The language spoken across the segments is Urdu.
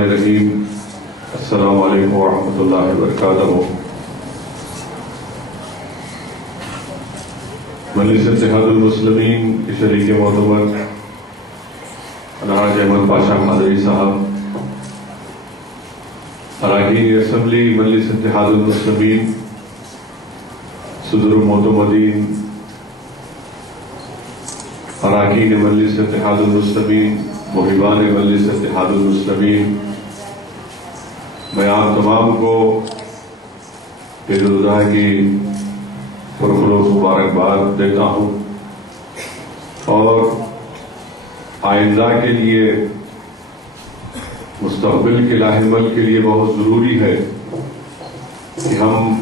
الرحمن الرحیم۔ السلام علیکم ورحمۃ اللہ وبرکاتہ۔ مجلس اتحاد المسلمین کے شریک معتبر الحاج احمد پاشا قادری صاحب، اراکین اسمبلی مجلس اتحاد المسلمین، صدر المعتمدین، اراکین مجلس اتحاد المسلمین، محبان مجلس اتحاد المسلمین، میں آپ تمام کو عید الاضحیٰ کی پرخلوص مبارکباد دیتا ہوں، اور آئندہ کے لیے، مستقبل کے لاحمل کے لیے بہت ضروری ہے کہ ہم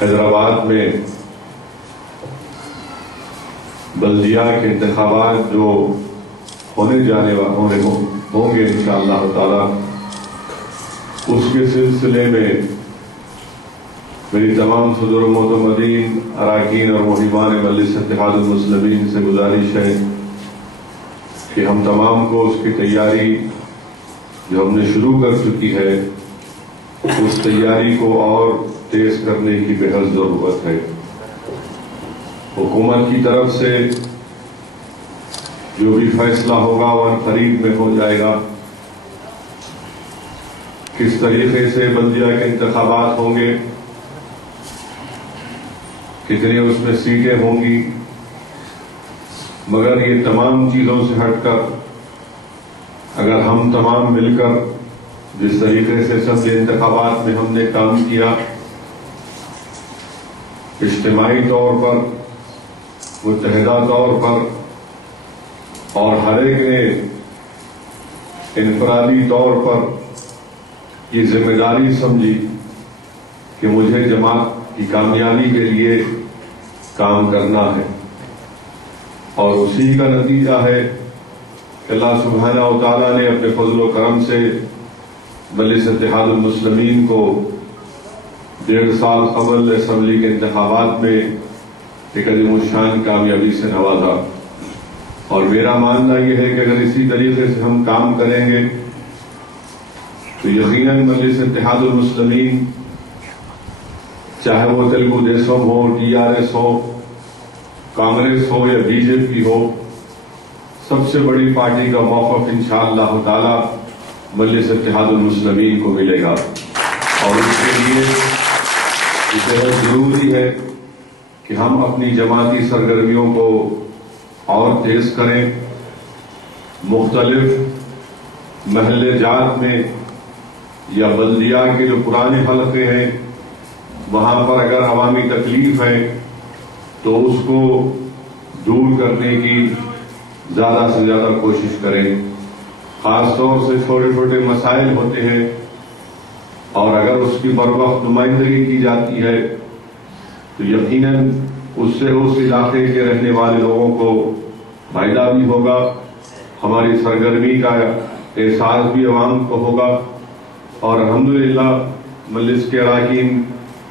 حیدرآباد میں بلدیہ کے انتخابات جو ہونے ہوں گے انشاءاللہ تعالی، اس کے سلسلے میں میری تمام صدور معتمدین، اراکین اور محبان مجلس اتحاد المسلمین سے گزارش ہے کہ ہم تمام کو اس کی تیاری جو ہم نے شروع کر چکی ہے، اس تیاری کو اور تیز کرنے کی بہت ضرورت ہے۔ حکومت کی طرف سے جو بھی فیصلہ ہوگا وہ قریب میں ہو جائے گا۔ کس طریقے سے بلدیہ کے انتخابات ہوں گے، کتنے اس میں سیٹیں ہوں گی، مگر یہ تمام چیزوں سے ہٹ کر اگر ہم تمام مل کر جس طریقے سے سب انتخابات میں ہم نے کام کیا، اجتماعی طور پر، متحدہ طور پر، اور ہر ایک نے انفرادی طور پر یہ ذمہ داری سمجھی کہ مجھے جماعت کی کامیابی کے لیے کام کرنا ہے، اور اسی کا نتیجہ ہے کہ اللہ سبحانہ و تعالیٰ نے اپنے فضل و کرم سے مجلس اتحاد المسلمین کو 1.5 سال قبل اسمبلی کے انتخابات میں ایک عظیم الشان کامیابی سے نوازا۔ اور میرا ماننا یہ ہے کہ اگر اسی طریقے سے ہم کام کریں گے تو یقیناً مجلس اتحاد المسلمین، چاہے وہ تلگو دیشم ہو، TRS ہو، کانگریس ہو یا BJP ہو، سب سے بڑی پارٹی کا موقف انشاءاللہ تعالی مجلس اتحاد المسلمین کو ملے گا، اور اس کے لیے یہ بہت ضروری ہے کہ ہم اپنی جماعتی سرگرمیوں کو اور تیز کریں۔ مختلف محلے جات میں یا بلدیہ کے جو پرانے حلقے ہیں، وہاں پر اگر عوامی تکلیف ہے تو اس کو دور کرنے کی زیادہ سے زیادہ کوشش کریں۔ خاص طور سے چھوٹے چھوٹے مسائل ہوتے ہیں، اور اگر اس کی بروقت نمائندگی کی جاتی ہے تو یقیناً اس سے اس علاقے کے رہنے والے لوگوں کو فائدہ بھی ہوگا، ہماری سرگرمی کا احساس بھی عوام کو ہوگا، اور الحمدللہ مجلس کے اراکین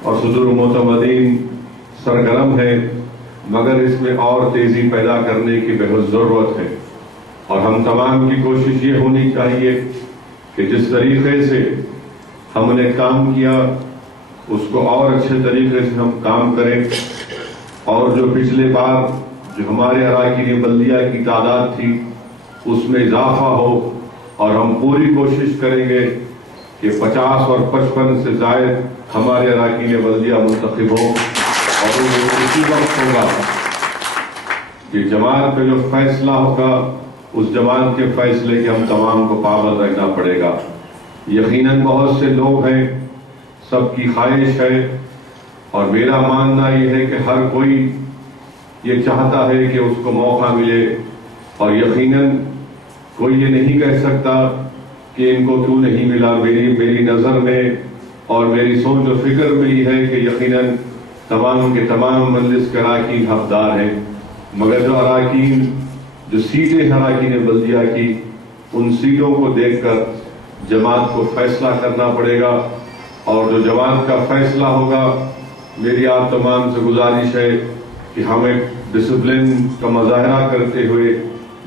اور صدور معتمدین سرگرم ہے، مگر اس میں اور تیزی پیدا کرنے کی بہت ضرورت ہے، اور ہم تمام کی کوشش یہ ہونی چاہیے کہ جس طریقے سے ہم نے کام کیا اس کو اور اچھے طریقے سے ہم کام کریں، اور جو پچھلے بار جو ہمارے اراکین بلدیہ کی تعداد تھی اس میں اضافہ ہو، اور ہم پوری کوشش کریں گے کہ 50 اور 55 سے زائد ہمارے اراکین بلدیہ منتخب ہو، اور وہ اسی وقت ہوگا کہ جماعت پہ جو فیصلہ ہوگا اس جماعت کے فیصلے کے ہم تمام کو پابند رہنا پڑے گا۔ یقیناً بہت سے لوگ ہیں، سب کی خواہش ہے، اور میرا ماننا یہ ہے کہ ہر کوئی یہ چاہتا ہے کہ اس کو موقع ملے، اور یقیناً کوئی یہ نہیں کہہ سکتا کہ ان کو کیوں نہیں ملا۔ میری نظر میں اور میری سوچ و فکر میں یہ ہے کہ یقیناً تمام کے تمام مجلس کے اراکین حقدار ہیں، مگر جو اراکین جو سیٹیں اراکین بلدیہ کی، ان سیٹوں کو دیکھ کر جماعت کو فیصلہ کرنا پڑے گا، اور جو جماعت کا فیصلہ ہوگا، میری آپ تمام سے گزارش ہے کہ ہم ایک ڈسپلن کا مظاہرہ کرتے ہوئے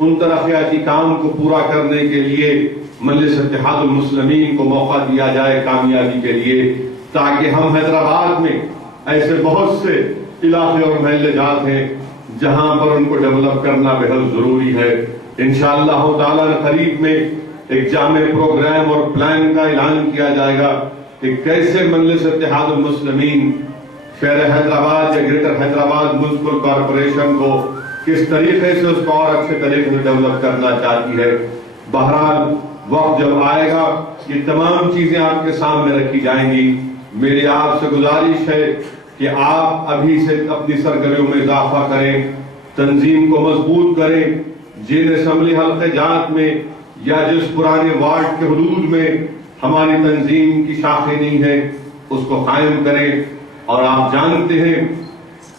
ان ترقیاتی کام کو پورا کرنے کے لیے مجلس اتحاد المسلمین کو موقع دیا جائے کامیابی کے لیے، تاکہ ہم حیدرآباد میں ایسے بہت سے علاقے اور محلے جات ہیں جہاں پر ان کو ڈیولپ کرنا بہت ضروری ہے۔ انشاءاللہ تعالیٰ قریب میں ایک جامع پروگرام اور پلان کا اعلان کیا جائے گا کہ کیسے مجلس اتحاد المسلمین شہر حیدرآباد یا گریٹر حیدرآباد میونسپل کارپوریشن کو کس طریقے سے اس کو اور اچھے طریقے سے ڈیولپ کرنا چاہتی ہے۔ بہرحال وقت جب آئے گا یہ تمام چیزیں آپ کے سامنے رکھی جائیں گی۔ میری آپ سے گزارش ہے کہ آپ ابھی سے اپنی سرگرمیوں میں اضافہ کریں، تنظیم کو مضبوط کریں، جن اسمبلی حلقہ جات میں یا جس پرانے وارڈ کے حدود میں ہماری تنظیم کی شاخیں نہیں ہیں اس کو قائم کریں۔ اور آپ جانتے ہیں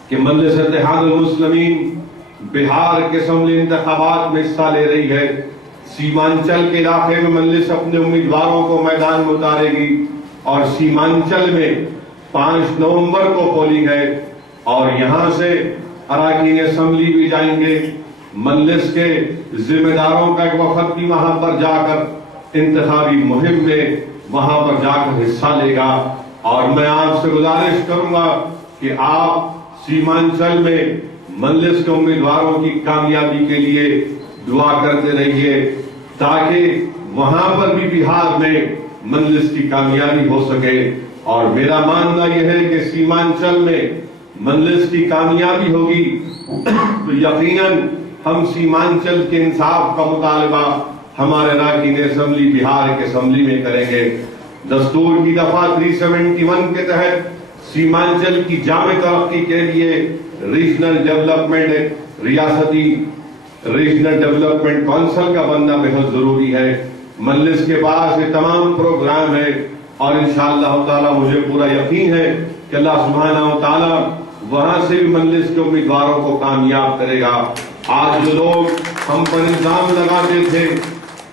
کہ مجلس اتحاد المسلمین بہار کے اسمبلی انتخابات میں حصہ لے رہی ہے۔ سیمانچل کے علاقے میں مجلس اپنے امیدواروں کو میدان میں اتارے گی اور سیمانچل میں 5 نومبر کو پولنگ ہے، اور یہاں سے اراکین اسمبلی بھی جائیں گے۔ مجلس کے ذمہ داروں کا ایک وفد بھی وہاں پر جا کر انتخابی مہم میں وہاں پر جا کر حصہ لے گا۔ اور میں آپ سے گزارش کروں گا کہ آپ سیمانچل میں مجلس کے امیدواروں کی کامیابی کے لیے دعا کرتے رہیے، تاکہ وہاں پر بھی بہار میں مجلس کی کامیابی ہو سکے۔ اور میرا ماننا یہ ہے کہ سیمانچل میں مجلس کی کامیابی ہوگی تو یقیناً ہم سیمانچل کے انصاف کا مطالبہ ہمارے اراکین اسمبلی بہار کے اسمبلی میں کریں گے۔ دستور کی دفعہ 371 کے تحت سیمانچل کی جامع ترقی کے لیے ریجنل ڈیولپمنٹ ریاستی ریجنل ڈیولپمنٹ کونسل کا بننا بہت ضروری ہے۔ مجلس کے پاس یہ تمام پروگرام ہے اور انشاءاللہ تعالی مجھے پورا یقین ہے کہ اللہ سبحانہ و تعالی وہاں سے بھی مجلس کے امیدواروں کو کامیاب کرے گا۔ آج جو لوگ ہم پر الزام لگاتے تھے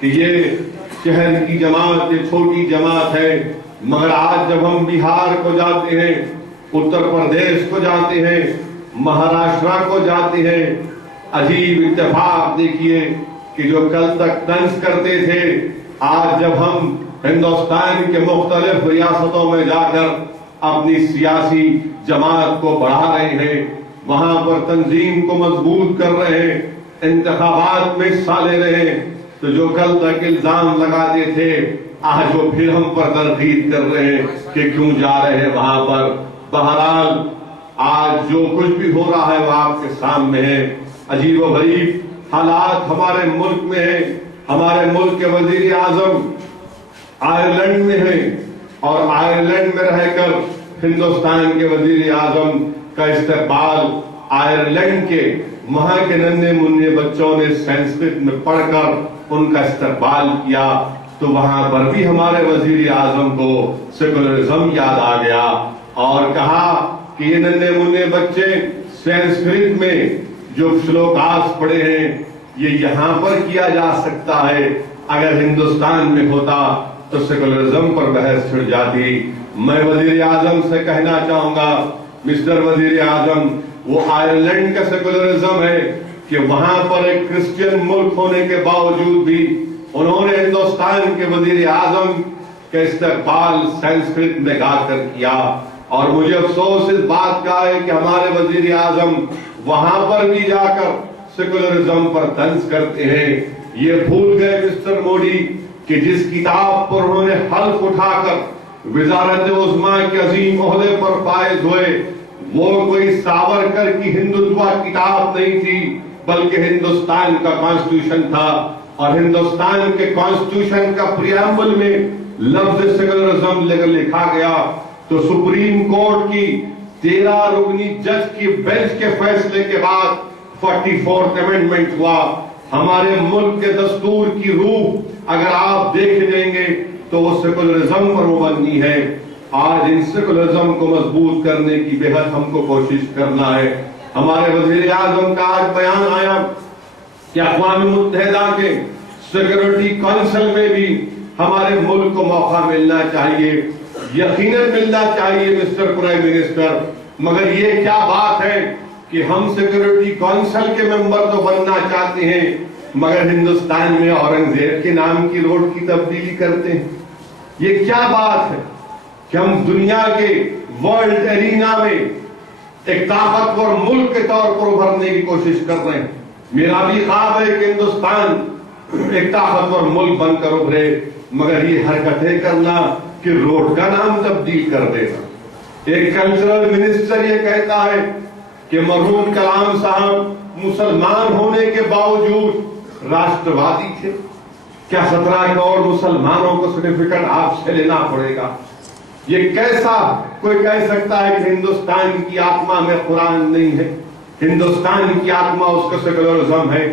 کہ یہ شہر کی جماعت یہ چھوٹی جماعت ہے، مگر آج جب ہم بہار کو جاتے ہیں، اتر پردیش کو جاتے ہیں، مہاراشٹر کو جاتے ہیں، عجیب اتفاق دیکھیے کہ جو کل تک طنز کرتے تھے آج جب ہم ہندوستان کے مختلف ریاستوں میں جا کر اپنی سیاسی جماعت کو بڑھا رہے ہیں، وہاں پر تنظیم کو مضبوط کر رہے ہیں، انتخابات میں حصہ لے رہے ہیں، تو جو کل تک الزام لگاتے تھے آج وہ پھر ہم پر تنقید کر رہے ہیں کہ کیوں جا رہے ہیں وہاں پر۔ بہرحال آج جو کچھ بھی ہو رہا ہے وہ آپ کے سامنے ہے۔ عجیب و غریب حالات ہمارے ملک میں ہیں۔ ہمارے ملک کے وزیر اعظم آئرلینڈ میں ہیں اور آئرلینڈ میں رہ کر ہندوستان کے وزیر اعظم کا استقبال آئرلینڈ کے وہاں کے ننھے منھے بچوں نے سنسکرت میں پڑھ کر ان کا استقبال کیا، تو وہاں پر بھی ہمارے وزیر اعظم کو سیکولرزم یاد آ گیا اور کہا کہ یہ ننھے منھے بچے سنسکرت میں جو شلوکاس پڑھے ہیں یہ یہاں پر کیا جا سکتا ہے، اگر ہندوستان میں ہوتا تو سیکولرزم پر بحث چھڑ جاتی۔ میں وزیر اعظم سے کہنا چاہوں گا، مسٹر وزیر اعظم، وہ آئرلینڈ کا سیکولرزم ہے کہ وہاں پر ایک کرسچین ملک ہونے کے باوجود بھی انہوں نے ہندوستان کے وزیر اعظم کا استقبال سنسکرت میں گا کر کیا۔ اور مجھے افسوس اس بات کا ہے کہ ہمارے وزیر اعظم وہاں پر بھی جا کر سیکولرزم پر طنز کرتے ہیں۔ یہ بھول گئے مسٹر مودی کہ جس کتاب پر انہوں نے حلف اٹھا کر وزارت عظمیٰ کے عظیم عہدے پر فائز ہوئے وہ کوئی ساورکر کی ہندوتوا کتاب نہیں تھی، بلکہ ہندوستان کا کانسٹیٹیوشن تھا، اور ہندوستان کے کانسٹیٹیوشن کا پریامبل میں لفظ سیکولرزم لکھا گیا، تو سپریم کورٹ کی 13 رکنی جج کی بینچ کے فیصلے کے بعد 44th امینڈمنٹ ہوا۔ ہمارے ملک کے دستور کی روح اگر آپ دیکھ لیں گے تو وہ سیکولرزم پر مبنی ہے۔ آج ان سیکولرزم کو مضبوط کرنے کی بہت ہم کو کوشش کرنا ہے۔ ہمارے وزیر اعظم کا آج بیان آیا کہ اقوام متحدہ کے سیکورٹی کونسل میں بھی ہمارے ملک کو موقع ملنا چاہیے، یقیناً ملنا چاہیے مسٹر پرائم منسٹر، مگر یہ کیا بات ہے کہ ہم سیکورٹی کونسل کے ممبر تو بننا چاہتے ہیں مگر ہندوستان میں اورنگزیب کے نام کی روڈ کی تبدیلی کرتے ہیں. یہ کیا بات ہے کہ ہم دنیا کے ورلڈ ایرینا میں ایک طاقتور ملک کے طور پر ابھرنے کی کوشش کر رہے ہیں. میرا بھی خواب ہے کہ ہندوستان ایک طاقتور ملک بن کر ابھرے، مگر یہ حرکتیں کرنا کہ روڈ کا نام تبدیل کر دینا. ایک کلچرل منسٹر یہ کہتا ہے کہ مرحوم کلام صاحب مسلمان ہونے کے باوجود راشٹروادی تھے. کیا 17 کروڑ مسلمانوں کو سرٹیفکیٹ آپ سے لینا پڑے گا؟ یہ کیسا کوئی کہہ سکتا ہے کہ ہندوستان کی آتما میں قرآن نہیں ہے؟ ہندوستان کی آتما اس کا سیکولرزم ہے،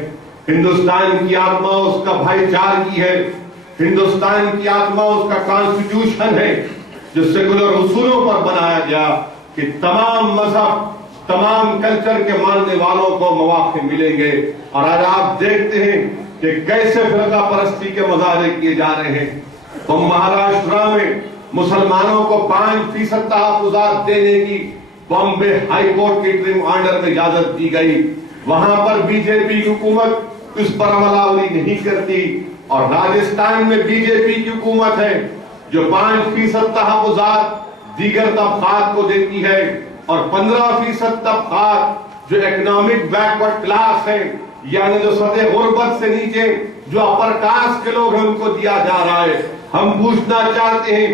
ہندوستان کی آتما اس کا بھائی چارگی ہے، ہندوستان کی آتما اس کا کانسٹیٹیوشن ہے جو سیکولر اصولوں پر بنایا گیا کہ تمام مذہب، تمام کلچر کے ماننے والوں کو مواقع ملیں گے. اور آج آپ دیکھتے ہیں کہ کیسے فرقہ پرستی کے مظاہرے کیے جا رہے ہیں. تو مہاراشٹرا میں مسلمانوں کو 5% تحفظات دینے کی بامبے ہائی کورٹ کے ڈریم آرڈر میں اجازت دی گئی. وہاں پر بی جے پی کی حکومت اس پر عمل آوری نہیں کرتی، اور راجستھان میں بی جے پی کی حکومت ہے جو 5% تحفظات دیگر طبقات کو دیتی ہے، اور 15% طبقات جو اکنامک بیکورڈ کلاس ہے، یعنی جو سطح غربت سے نیچے جو اپر کاسٹ کے لوگ ہیں ان کو دیا جا رہا ہے. ہم پوچھنا چاہتے ہیں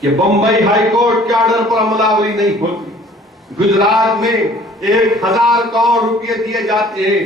کہ بمبئی ہائی کورٹ کے آرڈر پر عمل آوری نہیں ہوتی، گجرات میں 1000 کروڑ روپے دیے جاتے ہیں.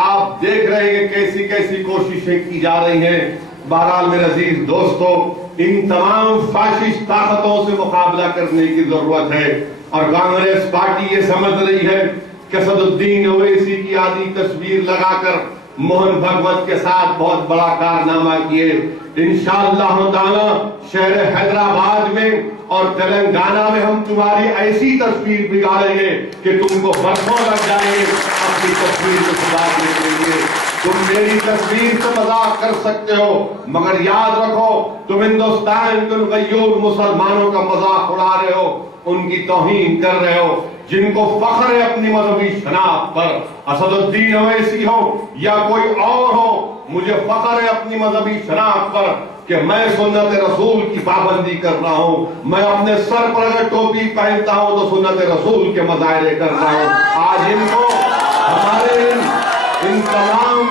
آپ دیکھ رہے ہیں کیسی کیسی کوششیں کی جا رہی ہیں. بہرحال میرے عزیز دوستو، ان تمام فاشسٹ طاقتوں سے مقابلہ کرنے کی ضرورت ہے، اور کانگریس پارٹی یہ سمجھ رہی ہے کہ اسد الدین اویسی کی آدھی تصویر لگا کر موہن بھگوت کے ساتھ بہت بڑا کارنامہ کیے. انشاءاللہ تعالی شہر حیدرآباد میں اور تلنگانہ میں ہم تمہاری ایسی تصویر بگاڑیں گے کہ تم کو برسوں لگ جائیں گے اپنی تصویر کو سدھارنے کے لیے. تم میری تصویر سے مذاق کر سکتے ہو، مگر یاد رکھو تم ہندوستان کے غیور مسلمانوں کا مذاق اڑا رہے ہو، ان کی توہین کر رہے ہو، جن کو فخر ہے اپنی مذہبی شناخت پر. اسد الدین اویسی ہو یا کوئی اور ہو، مجھے فخر ہے اپنی مذہبی شناخت پر کہ میں سنت رسول کی پابندی کر رہا ہوں. میں اپنے سر پر اگر ٹوپی پہنتا ہوں تو سنت رسول کے مظاہرے کر رہا ہوں. آج ان کو ہمارے ان تمام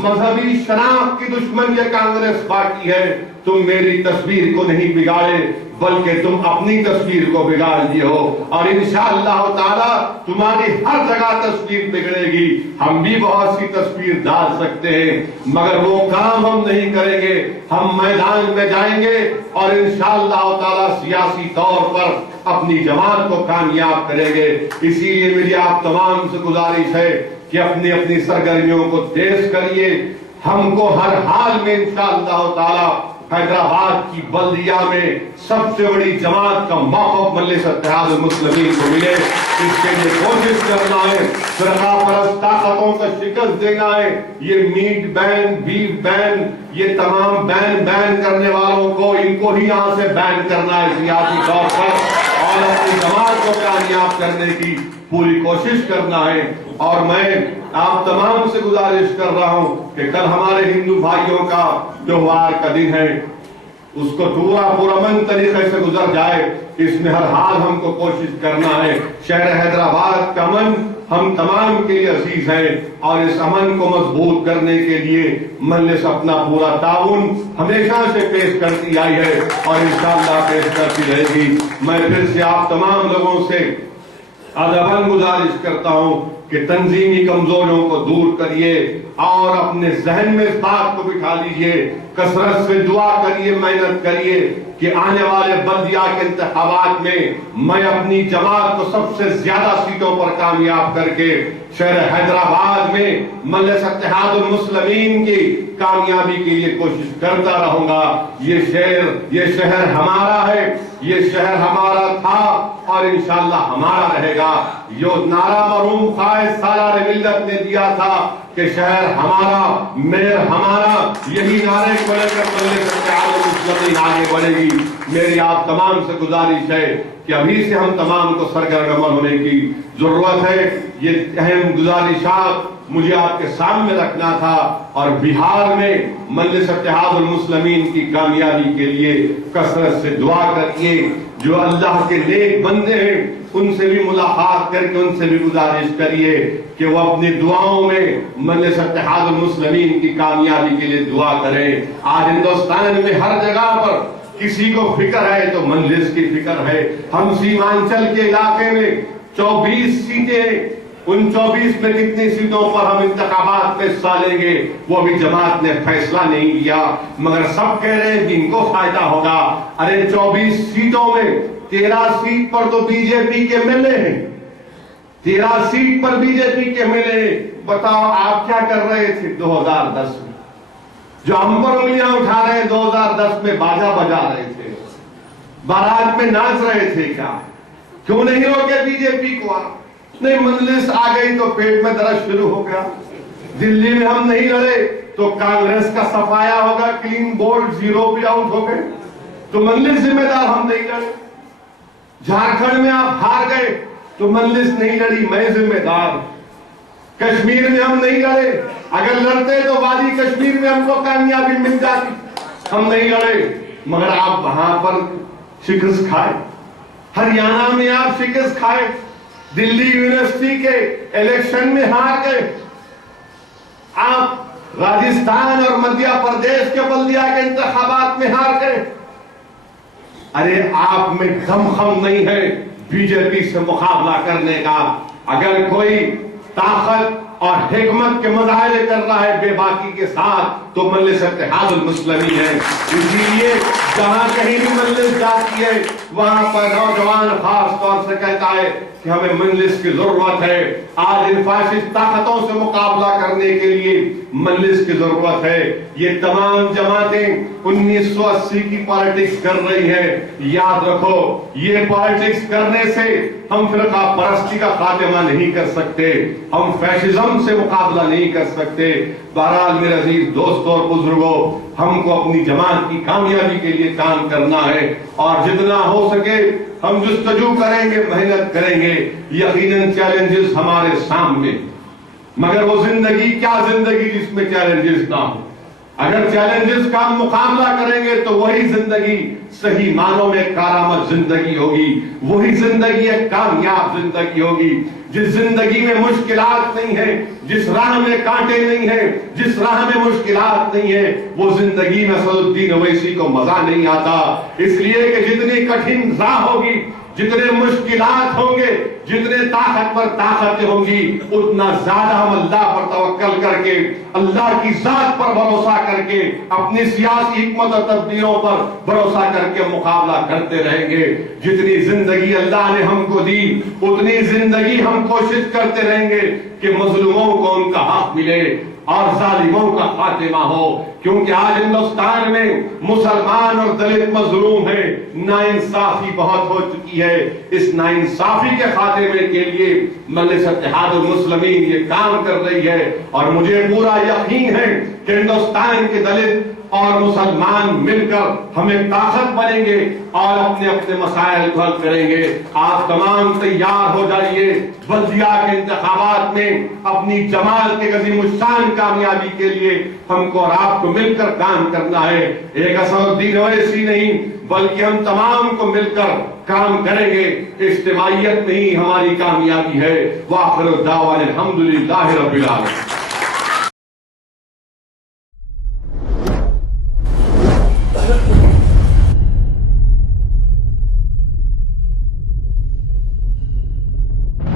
مذہبی شناخت کی دشمن یہ کانگریس پارٹی ہے. تم میری تصویر کو نہیں بگاڑے بلکہ تم اپنی تصویر کو بگاڑ دیے ہو، اور انشاءاللہ تعالی تمہاری ہر جگہ تصویر بگڑے گی. ہم بھی بہت سی تصویر ڈال سکتے ہیں، مگر وہ کام ہم نہیں کریں گے. ہم میدان میں جائیں گے اور انشاءاللہ تعالی سیاسی طور پر اپنی جماعت کو کامیاب کریں گے. اسی لیے میری آپ تمام سے گزارش ہے کہ اپنی اپنی سرگرمیوں کو تیز کریے. ہم کو ہر حال میں انشاءاللہ تعالی حیدرآباد کی بلدیہ میں سب سے بڑی جماعت کا موقف مجلس اتحاد المسلمین کو ملے. اس کے لیے کوشش کرنا ہے، فرقہ پرست طاقتوں کا شکست دینا ہے. یہ میٹ بین، بیف بین، یہ تمام بین کرنے والوں کو ان کو ہی یہاں سے بین کرنا ہے سیاسی طور پر، اور اپنی جماعت کو کامیاب کرنے کی پوری کوشش کرنا ہے. اور میں آپ تمام سے گزارش کر رہا ہوں کہ کل ہمارے ہندو بھائیوں کا تہوار کا دن ہے، اس کو پرامن طریقے سے گزر جائے. اس میں ہر حال ہم کو کوشش کرنا ہے. شہر حیدرآباد کا امن ہم تمام کے لیے عزیز ہے، اور اس امن کو مضبوط کرنے کے لیے مجلس اپنا پورا تعاون ہمیشہ سے پیش کرتی آئی ہے اور انشاءاللہ پیش کرتی رہے گی. میں پھر سے آپ تمام لوگوں سے ادباً گزارش کرتا ہوں کہ تنظیمی کمزوریوں کو دور کریے اور اپنے ذہن میں اس بات کو بٹھا لیجئے، کثرت سے دعا کریے، محنت کریے کہ آنے والے بلدیہ کے انتخابات میں میں اپنی جماعت کو سب سے زیادہ سیٹوں پر کامیاب کر کے شہر حیدرآباد میں مجلس اتحاد المسلمین کی کامیابی کے لیے کوشش کرتا رہوں گا. یہ شہر ہمارا ہے، یہ شہر ہمارا تھا اور انشاءاللہ ہمارا رہے گا. یہ نعرہ مرحوم قائد سالار ملت نے دیا تھا کہ شہر ہمارا، میئر ہمارا، یہی نعرے کو لے کر مجلس اتحاد المسلمین آگے بڑھے گی. میری آپ تمام سے گزارش ہے کہ ابھی سے ہم تمام کو سرگرم عمل ہونے کی ضرورت ہے. یہ اہم گزارشات مجھے آپ کے سامنے رکھنا تھا، اور بہار میں مجلس اتحاد المسلمین کی کامیابی کے لیے کثرت سے دعا کریے۔ جو اللہ کے نیک بندے ہیں ان سے بھی ملاقات کر کے ان سے بھی گزارش کریے کہ وہ اپنی دعاؤں میں مجلس اتحاد المسلمین کی کامیابی کے لیے دعا کریں۔ آج ہندوستان میں ہر جگہ پر کسی کو فکر ہے تو مجلس کی فکر ہے۔ ہم سیمانچل کے علاقے میں 24 سیٹیں، ان 24 میں کتنی سیٹوں پر ہم انتخابات میں حصہ لیں گے وہ بھی جماعت نے فیصلہ نہیں کیا، مگر سب کہہ رہے ہیں کہ ان کو فائدہ ہوگا۔ ارے 24 سیٹوں میں 13 سیٹ پر تو بی جے پی کے ملے ہیں، 13 سیٹ پر بی جے پی کے ملے ہیں۔ بتاؤ آپ کیا کر رہے تھے 2010 میں؟ جو ہم پر انگلیاں اٹھا رہے ہیں 2010 میں باجا بجا رہے تھے، بارات میں ناچ رہے تھے، کیا کیوں نہیں روکے بی جے پی کو؟ نہیں، مجلس آ گئی تو پیٹ میں درد شروع ہو گیا۔ دلی میں ہم نہیں لڑے تو کانگریس کا صفایا ہوگا، کلین بولڈ، زیرو بھی آؤٹ ہو گئے تو مجلس ذمہ دار، ہم نہیں لڑے۔ جھارکھنڈ میں آپ ہار گئے تو مجلس نہیں لڑی، میں ذمہ دار۔ کشمیر میں ہم نہیں لڑے، اگر لڑتے تو وادی کشمیر میں ہم کو کامیابی مل جاتی، ہم نہیں لڑے، مگر آپ وہاں پر شکست کھائے۔ ہریانہ میں آپ شکست کھائے، دلی یونیورسٹی کے الیکشن میں ہار گئے، آپ راجستھان اور مدھیہ پردیش کے بلدیہ کے انتخابات میں ہار گئے۔ ارے آپ میں دم خم نہیں ہے بی جے پی سے مقابلہ کرنے کا۔ اگر کوئی طاقت اور حکمت کے مظاہرے کر رہا ہے بے باکی کے ساتھ تو مجلس اتحاد المسلمین ہے۔ اسی لیے جہاں کہیں بھی مجلس جاتی ہے وہاں پر نوجوان خاص طور سے کہتا ہے کہ ہمیں مجلس کی ضرورت ہے۔ آج ان فاشسٹ طاقتوں سے مقابلہ کرنے کے لیے مجلس کی ضرورت ہے۔ یہ تمام جماعتیں 1980 کی پالیٹکس کر رہی ہیں، یاد رکھو یہ پالیٹکس کرنے سے ہم فرقہ پرستی کا خاتمہ نہیں کر سکتے، ہم فیشزم سے مقابلہ نہیں کر سکتے۔ بہرحال میرے عزیز دوستوں اور بزرگوں، ہم کو اپنی جماعت کی کامیابی کے لیے کام کرنا ہے، اور جتنا ہو سکے ہم جستجو کریں گے، محنت کریں گے۔ یقیناً چیلنجز ہمارے سامنے، مگر وہ زندگی کیا زندگی جس میں چیلنجز نہ ہو؟ اگر چیلنجز کا مقابلہ کریں گے تو وہی زندگی صحیح معنوں میں کارآمد زندگی ہوگی، وہی زندگی ایک کامیاب زندگی ہوگی۔ جس زندگی میں مشکلات نہیں ہیں، جس راہ میں کانٹے نہیں ہیں، جس راہ میں مشکلات نہیں ہیں، وہ زندگی میں اسد الدین اویسی کو مزہ نہیں آتا۔ اس لیے کہ جتنی کٹھن راہ ہوگی، جتنے مشکلات ہوں گے، جتنے طاقت پر طاقتیں ہوں گی، اتنا زیادہ ہم اللہ پر توکل کر کے، اللہ کی ذات پر بھروسہ کر کے، اپنی سیاسی حکمت اور تدبیروں پر بھروسہ کر کے مقابلہ کرتے رہیں گے۔ جتنی زندگی اللہ نے ہم کو دی اتنی زندگی ہم کوشش کرتے رہیں گے کہ مظلوموں کو ان کا حق ملے اور ظالموں کا خاتمہ ہو، کیونکہ آج ہندوستان میں مسلمان اور دلت مظلوم ہیں، ناانصافی بہت ہو چکی ہے۔ اس ناانصافی کے خاتمے کے لیے مجلس اتحاد المسلمین یہ کام کر رہی ہے، اور مجھے پورا یقین ہے کہ ہندوستان کے دلت اور مسلمان مل کر ہم ایک طاقت بنیں گے اور اپنے اپنے مسائل کو حل کریں گے۔ آپ تمام تیار ہو جائیے، بلدیہ کے انتخابات میں اپنی جماعت کے عظیم الشان کامیابی کے لیے ہم کو اور آپ کو مل کر کام کرنا ہے۔ ایک اسد الدین اویسی نہیں بلکہ ہم تمام کو مل کر کام کریں گے۔ اجتماعیت میں ہی ہماری کامیابی ہے۔ وآخر الدعوانا الحمدللہ رب العالمین۔